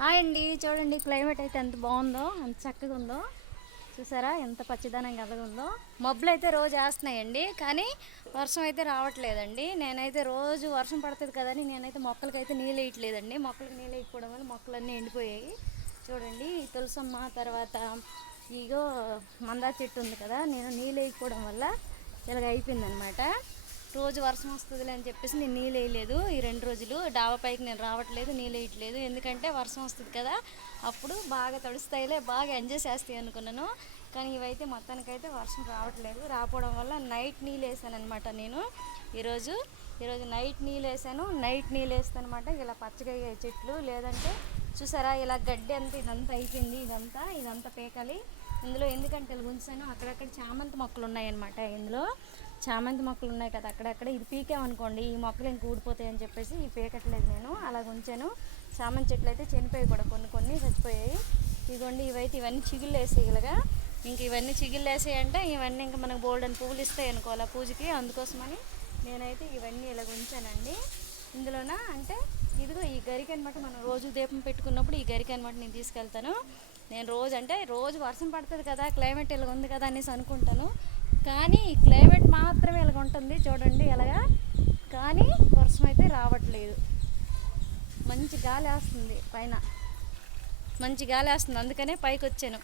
Hi అండి, చూడండి climate అయితే ఎంత బాగుందో, ఎంత చక్కగా ఉందో. చూసారా ఎంత పచ్చిదనం కలగుందో. మబ్బులు అయితే రోజు వేస్తున్నాయండి, కానీ వర్షం అయితే రావట్లేదండి. నేనైతే రోజు వర్షం పడుతుంది కదని నేనైతే మొక్కలకైతే నీళ్ళు వేయట్లేదండి. మొక్కలకు నీళ్ళు వేయకపోవడం వల్ల మొక్కలన్నీ ఎండిపోయాయి. చూడండి తులసమ్మ, తర్వాత ఇగో మందార చెట్టు ఉంది కదా, నేను నీళ్ళు వేయకపోవడం వల్ల ఇలాగ అయిపోయిందనమాట. రోజు వర్షం వస్తుందిలే అని చెప్పేసి నేను నీళ్ళు వేయలేదు. ఈ 2 రోజులు డాబా పైకి నేను రావట్లేదు, నీళ్ళు వేయట్లేదు. ఎందుకంటే వర్షం వస్తుంది కదా, అప్పుడు బాగా తడుస్తాయిలే, బాగా ఎంజాయ్ చేస్తాయి అనుకున్నాను. కానీ ఇవైతే మొత్తానికైతే వర్షం రావట్లేదు. రాకపోవడం వల్ల నైట్ నీళ్ళు వేసాను అనమాట. నేను ఈరోజు నైట్ నీళ్ళు వేసాను. నైట్ నీళ్ళు వేస్తాను అనమాట. ఇలా పచ్చగా చెట్లు, లేదంటే చూసారా ఇలా గడ్డి అంతా ఇదంతా అయిపోయింది. ఇదంతా పీకాలి ఇందులో. ఎందుకంటే ఇలా ఉంచాను, అక్కడక్కడ చామంతి మొక్కలు ఉన్నాయన్నమాట. ఇందులో చామంతి మొక్కలు ఉన్నాయి కదా, అక్కడక్కడ ఇది పీకామనుకోండి ఈ మొక్కలు ఇంక ఊడిపోతాయి అని చెప్పేసి ఈ పీకట్లేదు నేను, అలా ఉంచాను. చామంతి చెట్లు అయితే చనిపోయాయి కూడా, కొన్ని చచ్చిపోయాయి. ఇదిగోండి ఇవన్నీ చిగుళ్ళు వేసాయి ఇలాగా. ఇంక ఇవన్నీ చిగుళ్ళు వేసాయంటే ఇవన్నీ ఇంకా మనకు బోల్డ్ అని పువ్వులు ఇస్తాయి అనుకోవాలి పూజకి. అందుకోసమని నేనైతే ఇవన్నీ ఇలాగ ఉంచానండి. ఇందులోన అంటే ఇదిగో ఈ గరిక అనమాట. మనం రోజు దీపం పెట్టుకున్నప్పుడు ఈ గరిక అనమాట నేను తీసుకెళ్తాను. నేను రోజు వర్షం పడుతుంది కదా, క్లైమేట్ ఇలాగ ఉంది కదా అనేసి అనుకుంటాను. కానీ క్లైమేట్ మాత్రమే ఇలాగ ఉంటుంది చూడండి ఎలాగా. కానీ వర్షం అయితే రావట్లేదు. మంచి గాలి వేస్తుంది పైన, మంచి గాలి వేస్తుంది, అందుకనే పైకి వచ్చాను.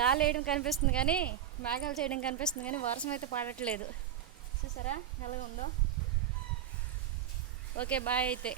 గాలి వేయడం కనిపిస్తుంది కానీ, మేఘాలు చేయడం కనిపిస్తుంది కానీ వర్షం అయితే పడట్లేదు. చూసారా ఎలాగ ఉందో. ఓకే బాయ్ అయితే.